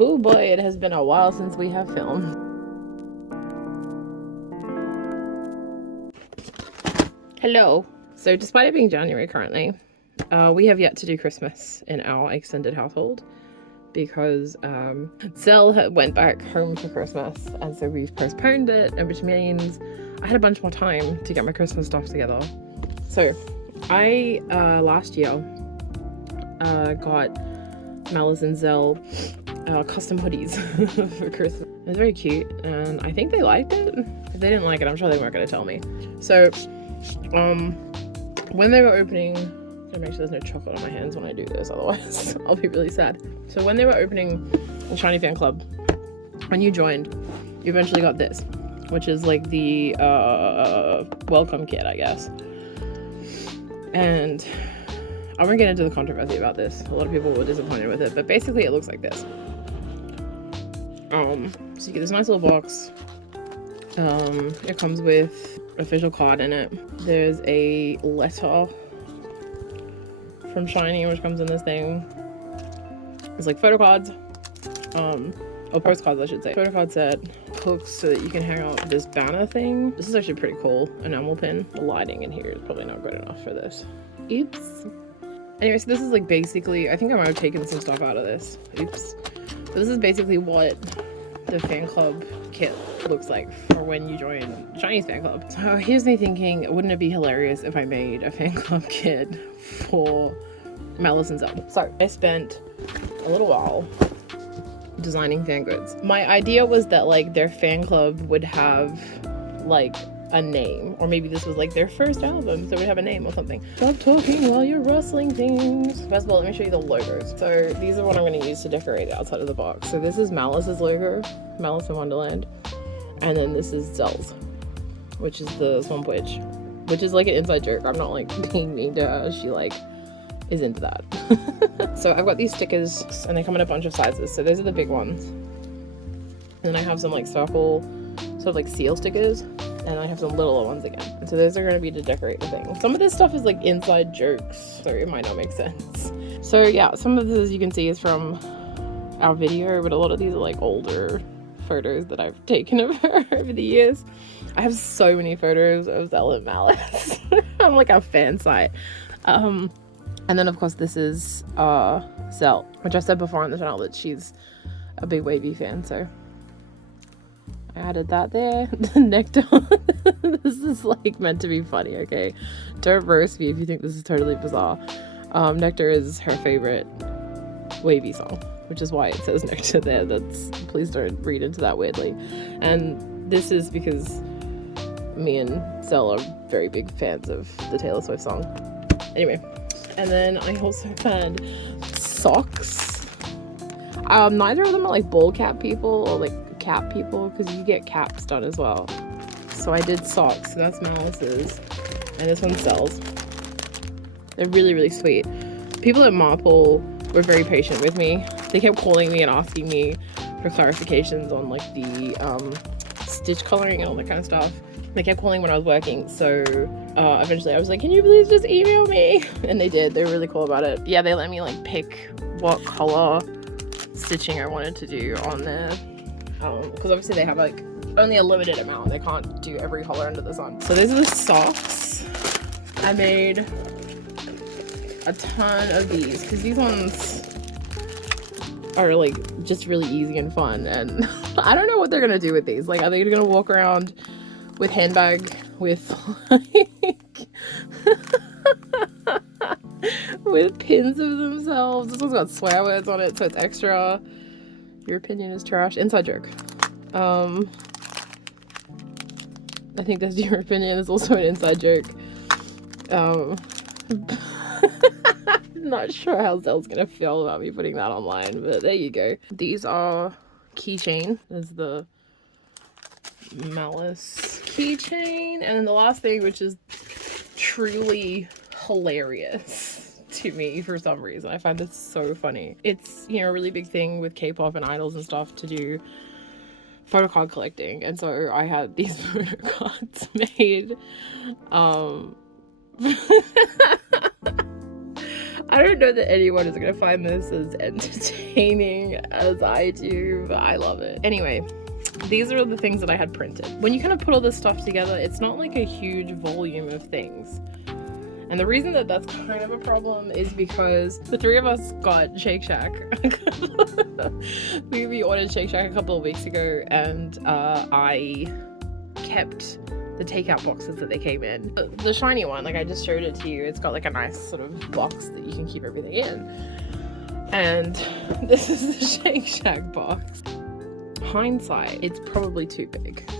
Oh boy, it has been a while since we have filmed. Hello. So despite it being January currently, we have yet to do Christmas in our extended household because Zell went back home for Christmas, and so we've postponed it, which means I had a bunch more time to get my Christmas stuff together. So I last year got Malice and Zell custom hoodies for Christmas. It was very cute, and I think they liked it. If they didn't like it, I'm sure they weren't going to tell me. So when they were opening, I make sure there's no chocolate on my hands when I do this, otherwise I'll be really sad. So when they were opening the Shiny Fan Club, when you joined, you eventually got this, which is like the welcome kit, I guess. And I won't get into the controversy about this. A lot of people were disappointed with it, but basically it looks like this. So you get this nice little box. It comes with an official card in it. There's a letter from Shiny, which comes in this thing. It's like photo cards, or postcards I should say. Photo card set, hooks so that you can hang out this banner thing. This is actually pretty cool. Enamel pin. The lighting in here is probably not good enough for this. Oops. Anyway, so this is like basically, I think I might have taken some stuff out of this. Oops. But this is basically what the fan club kit looks like for when you join Shiny's fan club. So here's me thinking, wouldn't it be hilarious if I made a fan club kit for Malice and Zell? So I spent a little while designing fan goods. My idea was that like their fan club would have like a name, or maybe this was like their first album, so it would have a name or something. Stop talking while you're rustling things. First of all, let me show you the logos. So these are what I'm going to use to decorate outside of the box. So this is Malice's logo, Malice in Wonderland, and then this is Zell's, which is the Swamp Witch, which is like an inside joke. I'm not like being mean to her, she like is into that. So I've got these stickers, and they come in a bunch of sizes. So those are the big ones, and then I have some like circle, sort of like seal stickers, and I have some littler ones again. And so those are going to be to decorate the thing. Some of this stuff is like inside jokes, so it might not make sense. So yeah, some of this, as you can see, is from our video, but a lot of these are like older photos that I've taken of her over the years. I have so many photos of Zell and Malice. I'm like a fan site. And then of course this is Zell, which I said before on the channel that she's a big wavy fan, so I added that there. The nectar. This is like meant to be funny, okay? Don't roast me if you think this is totally bizarre. Nectar is her favorite wavy song, which is why it says Nectar there. Please don't read into that weirdly. And this is because me and Zell are very big fans of the Taylor Swift song. Anyway, and then I also had socks. Neither of them are like ball cap people or like cap people, because you get caps done as well. So I did socks, so that's Malice's, and this one Zell's. They're really, really sweet. People at Marple were very patient with me. They kept calling me and asking me for clarifications on like the stitch coloring and all that kind of stuff. They kept calling when I was working, so eventually I was like, can you please just email me? And they did. They were really cool about it. Yeah, they let me like pick what color stitching I wanted to do on there, because obviously they have like only a limited amount. They can't do every color under the sun. So these are the socks. I made a ton of these because these ones are like just really easy and fun, and I don't know what they're gonna do with these. Like, are they gonna walk around with handbag with like with pins of themselves? This one's got swear words on it, so it's extra. Your opinion is trash. Inside joke. I think that's your opinion is also an inside joke. I'm not sure how Zell's gonna feel about me putting that online, but there you go. These are keychain. There's the Malice keychain, and then the last thing, which is truly hilarious to me for some reason. I find this so funny. It's, you know, a really big thing with K-pop and idols and stuff to do photo card collecting, and so I had these photo cards made. I don't know that anyone is gonna find this as entertaining as I do, but I love it. Anyway, these are the things that I had printed. When you kind of put all this stuff together, it's not like a huge volume of things. And the reason that that's kind of a problem is because the three of us got Shake Shack. we ordered Shake Shack a couple of weeks ago, and I kept the takeout boxes that they came in. The shiny one, like I just showed it to you, it's got like a nice sort of box that you can keep everything in. And this is the Shake Shack box. Hindsight, it's probably too big.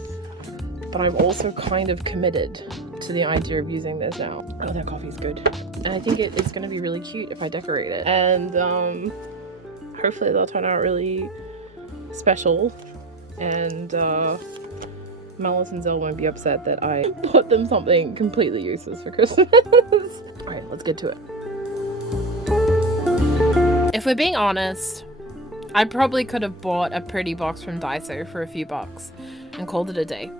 But I'm also kind of committed to the idea of using this now. Oh, that coffee's good. And I think it's going to be really cute if I decorate it. And hopefully they'll turn out really special. And Malice and Zell won't be upset that I bought them something completely useless for Christmas. Alright, let's get to it. If we're being honest, I probably could have bought a pretty box from Daiso for a few bucks and called it a day.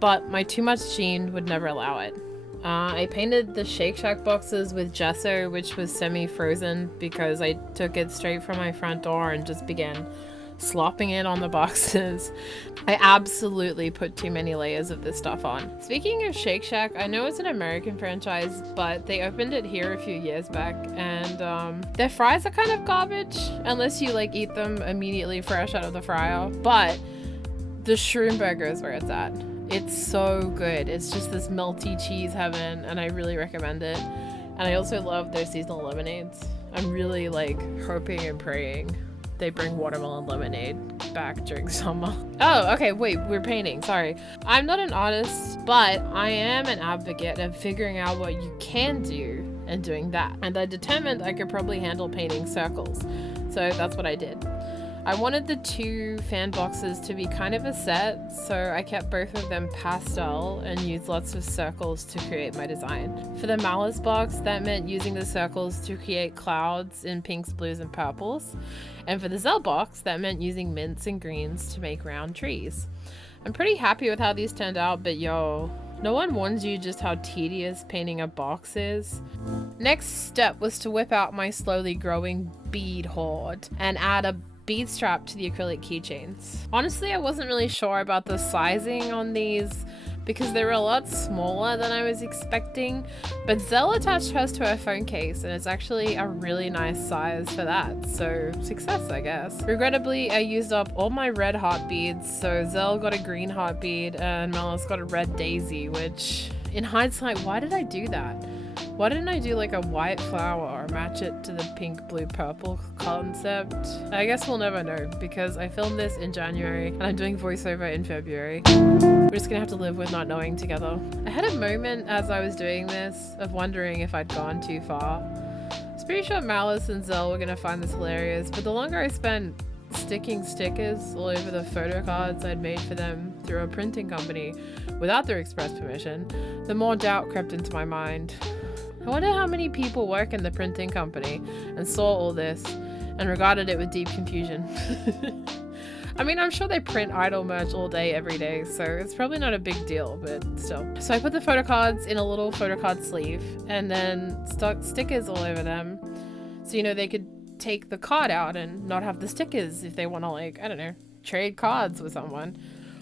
But my too much gene would never allow it. I painted the Shake Shack boxes with gesso, which was semi-frozen because I took it straight from my front door and just began slopping it on the boxes. I absolutely put too many layers of this stuff on. Speaking of Shake Shack, I know it's an American franchise, but they opened it here a few years back, and their fries are kind of garbage unless you like eat them immediately fresh out of the fryer. But the shroom burger is where it's at. It's so good. It's just this melty cheese heaven, and I really recommend it. And I also love their seasonal lemonades. I'm really like hoping and praying they bring watermelon lemonade back during summer. Oh, okay, wait, we're painting, sorry. I'm not an artist, but I am an advocate of figuring out what you can do and doing that. And I determined I could probably handle painting circles. So that's what I did. I wanted the two fan boxes to be kind of a set, so I kept both of them pastel and used lots of circles to create my design. For the Malice box, that meant using the circles to create clouds in pinks, blues, and purples. And for the Zell box, that meant using mints and greens to make round trees. I'm pretty happy with how these turned out, but yo, no one warns you just how tedious painting a box is. Next step was to whip out my slowly growing bead hoard and add a bead strap to the acrylic keychains. Honestly, I wasn't really sure about the sizing on these because they were a lot smaller than I was expecting, but Zell attached hers to her phone case and it's actually a really nice size for that, so success, I guess. Regrettably, I used up all my red heart beads, so Zell got a green heart bead and Malice got a red daisy, which in hindsight, why did I do that? Why didn't I do like a white flower or match it to the pink, blue, purple concept? I guess we'll never know because I filmed this in January and I'm doing voiceover in February. We're just gonna have to live with not knowing together. I had a moment as I was doing this of wondering if I'd gone too far. I was pretty sure Malice and Zell were gonna find this hilarious, but the longer I spent sticking stickers all over the photo cards I'd made for them through a printing company without their express permission, the more doubt crept into my mind. I wonder how many people work in the printing company and saw all this and regarded it with deep confusion. I mean, I'm sure they print idol merch all day, every day, so it's probably not a big deal, but still. So I put the photo cards in a little photo card sleeve and then stuck stickers all over them. So, you know, they could take the card out and not have the stickers if they want to, like, I don't know, trade cards with someone.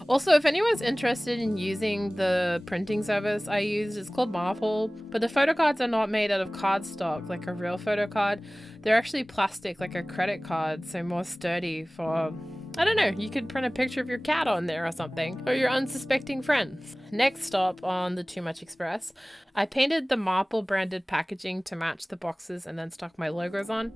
Also, if anyone's interested in using the printing service I use, it's called Marvel, but the photo cards are not made out of cardstock like a real photo card. They're actually plastic like a credit card, so more sturdy for, I don't know, you could print a picture of your cat on there or something, or your unsuspecting friends. Next stop on the Too Much Express, I painted the Marple branded packaging to match the boxes and then stuck my logos on,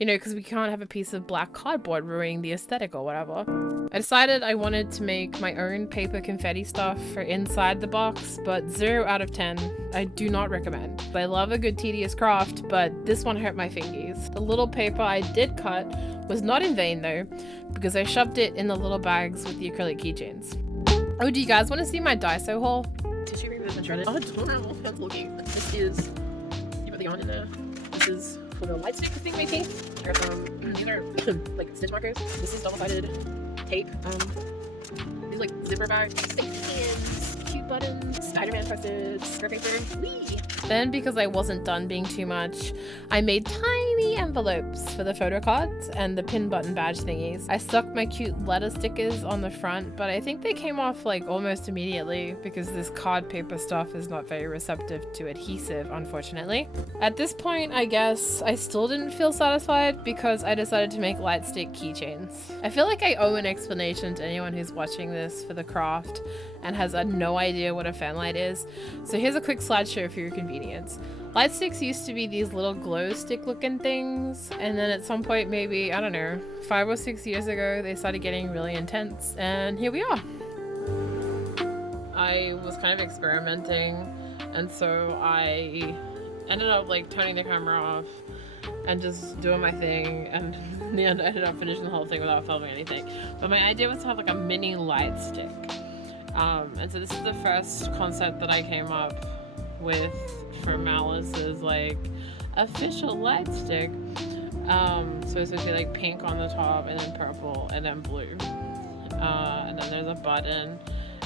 you know, because we can't have a piece of black cardboard ruining the aesthetic or whatever. I decided I wanted to make my own paper confetti stuff for inside the box, but 0 out of 10, I do not recommend. I love a good tedious craft, but this one hurt my fingies. The little paper I did cut was not in vain though, because I shoved it in the little bags with the acrylic keychains. Oh, do you guys want to see my Daiso haul? Tissue paper that's been shredded. Oh, I don't know if that's looking. This is, you put the yarn in there. This is for the Lightstick thing making. These are like stitch markers. This is double-sided tape. These are like zipper bags, sticky pins, cute buttons, Spider-Man presses, scrap paper. Whee! Then, because I wasn't done being too much, I made tiny envelopes for the photo cards and the pin button badge thingies. I stuck my cute letter stickers on the front, but I think they came off like almost immediately because this card paper stuff is not very receptive to adhesive, unfortunately. At this point, I guess I still didn't feel satisfied because I decided to make Lightstick keychains. I feel like I owe an explanation to anyone who's watching this for the craft and has no idea what a fan light is. So here's a quick slideshow for your convenience. Lightsticks used to be these little glow stick looking things, and then at some point, maybe, I don't know, 5 or 6 years ago, they started getting really intense, and here we are. I was kind of experimenting, and so I ended up like turning the camera off and just doing my thing, and in the end I ended up finishing the whole thing without filming anything. But my idea was to have like a mini light stick. And so this is the first concept that I came up with for Malice's like official light stick. So it's supposed to be like pink on the top and then purple and then blue. And then there's a button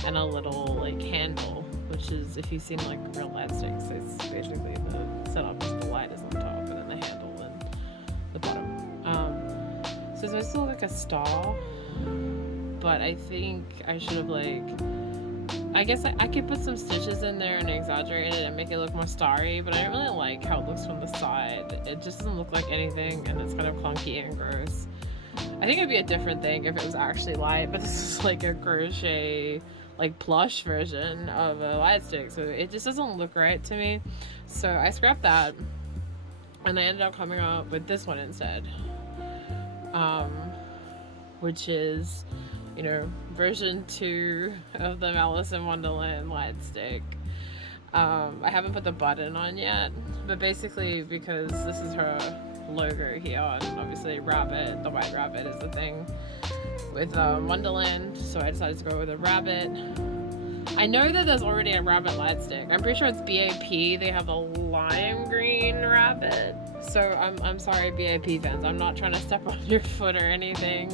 and a little like handle, which is, if you've seen like real light sticks, it's basically the setup is the light is on top and then the handle and the bottom. So it's supposed to look like a star, but I think I should have like, I guess I could put some stitches in there and exaggerate it and make it look more starry, but I don't really like how it looks from the side. It just doesn't look like anything, and it's kind of clunky and gross. I think it'd be a different thing if it was actually light, but this is like a crochet, like plush version of a light stick, so it just doesn't look right to me. So I scrapped that, and I ended up coming up with this one instead, which is, you know, version 2 of the Alice in Wonderland light stick. I haven't put the button on yet, but basically because this is her logo here, and obviously rabbit, the white rabbit is the thing with Wonderland, so I decided to go with a rabbit. I know that there's already a rabbit light stick. I'm pretty sure it's BAP. They have a lime green rabbit. So I'm sorry, BAP fans. I'm not trying to step on your foot or anything.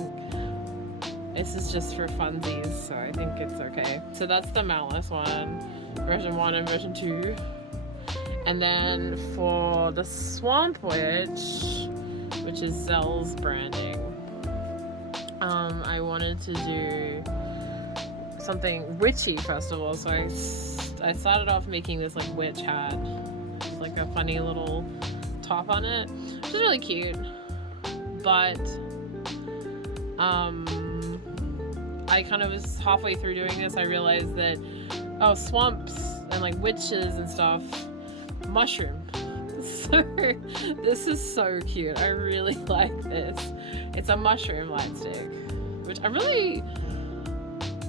This is just for funsies, so I think it's okay. So that's the Malice one, version 1 and version 2. And then for the Swamp Witch, which is Zell's branding, I wanted to do something witchy first of all. So I started off making this like witch hat, with like a funny little top on it, which is really cute. But I kind of was halfway through doing this, I realized that, oh, swamps and like witches and stuff, mushroom. So this is so cute. I really like this. It's a mushroom light stick, which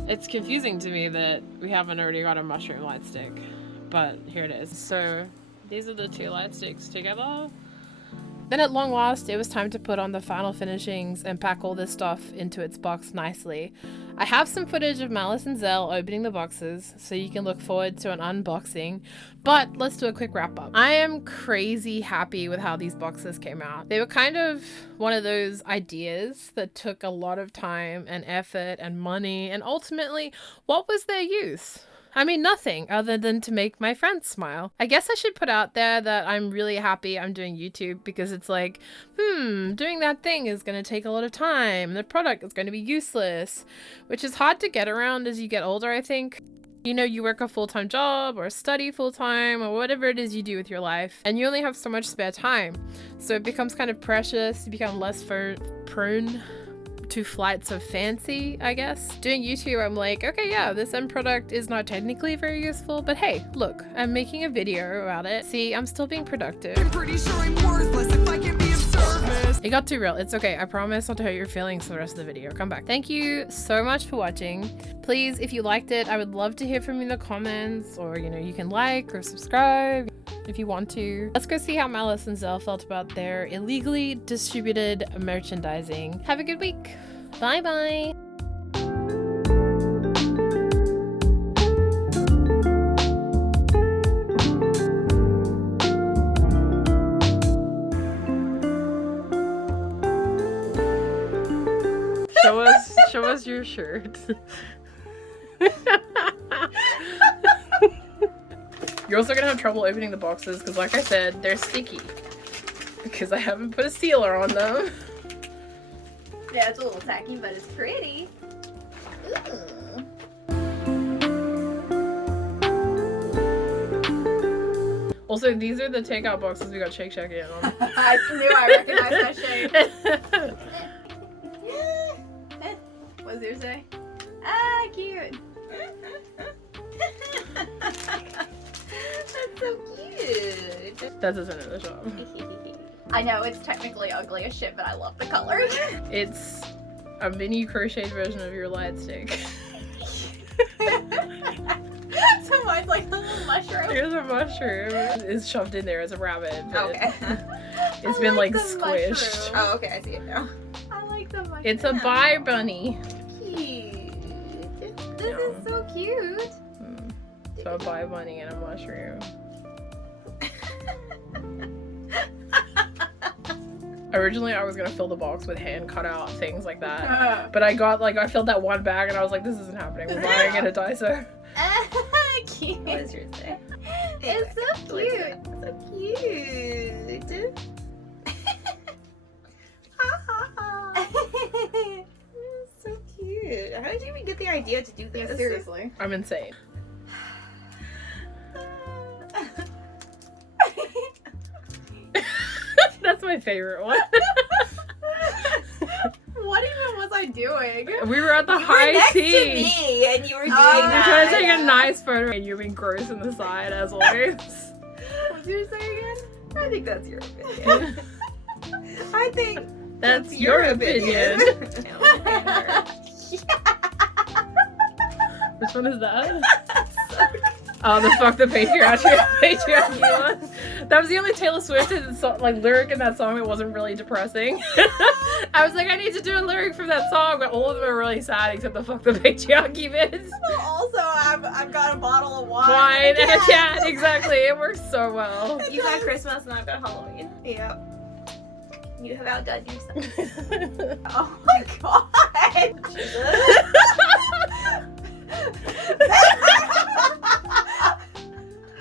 it's confusing to me that we haven't already got a mushroom light stick, but here it is. So these are the 2 light sticks together. Then at long last, it was time to put on the final finishings and pack all this stuff into its box nicely. I have some footage of Malice and Zell opening the boxes, so you can look forward to an unboxing, but let's do a quick wrap up. I am crazy happy with how these boxes came out. They were kind of one of those ideas that took a lot of time and effort and money, and ultimately, what was their use? I mean, nothing other than to make my friends smile. I guess I should put out there that I'm really happy I'm doing YouTube, because it's like, doing that thing is going to take a lot of time. The product is going to be useless, which is hard to get around as you get older, I think. You know, you work a full-time job or study full-time or whatever it is you do with your life, and you only have so much spare time. So it becomes kind of precious. You become less prone to flights of fancy, I guess. Doing YouTube, I'm like, okay, yeah, this end product is not technically very useful, but hey, look, I'm making a video about it. See, I'm still being productive. I'm pretty sure I'm worthless if I can be of service. It got too real. It's okay. I promise not to hurt your feelings for the rest of the video. Come back. Thank you so much for watching. Please, if you liked it, I would love to hear from you in the comments, or, you know, you can like or subscribe if you want to. Let's go see how Malice and Zell felt about their illegally distributed merchandising. Have a good week. Bye bye. Show us your shirt. You're also gonna have trouble opening the boxes because, like I said, they're sticky. Because I haven't put a sealer on them. Yeah, it's a little tacky, but it's pretty. Ooh. Also, these are the takeout boxes we got Shake Shack in on. I knew I recognized that shade. What does yours say? Ah, cute. That's so cute. That's the center of the shop. I know it's technically ugly as shit, but I love the colors. It's a mini crocheted version of your Lightstick. So mine's like a little mushroom. Here's a mushroom. It's shoved in there as a rabbit. But Okay. It's been like the squished. mushroom. Oh, okay, I see it now. I like the mushroom. It's a bye bunny. Cute. This is so cute. So a bye bunny and a mushroom. Originally, I was gonna fill the box with hand cut out things like that, but I filled that one bag and I was like, this isn't happening. We're buying it at Daiso. Cute. What does yours say? It's so cute. So cute. So cute. How did you even get the idea to do this? Yeah, seriously. I'm insane. That's my favorite one. What even was I doing? We were at the You were high next tea. to me, and you were doing Oh, We were that. trying to take a nice photo, and you being gross in the side as always. What's yours say again? I think that's your opinion. I think That's your opinion. Which one is that? Oh, the fuck the patriarchy one. That was the only Taylor Swift lyric in that song that wasn't really depressing. I was like, I need to do a lyric from that song, but all of them are really sad except the fuck the patriarchy bits. Also, I've got a bottle of wine. Wine and a cat, exactly. It works so well. You got Christmas and I've got Halloween. Yep. You have outdone yourself. Oh my god.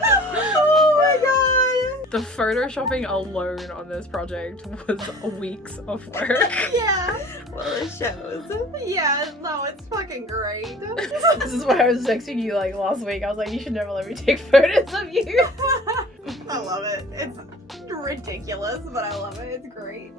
Oh my god. The photoshopping alone on this project was weeks of work. Yeah. Well, it shows. Yeah, no, it's fucking great. This is why I was texting you like last week. I was like, you should never let me take photos of you. I love it. It's ridiculous, but I love it. It's great.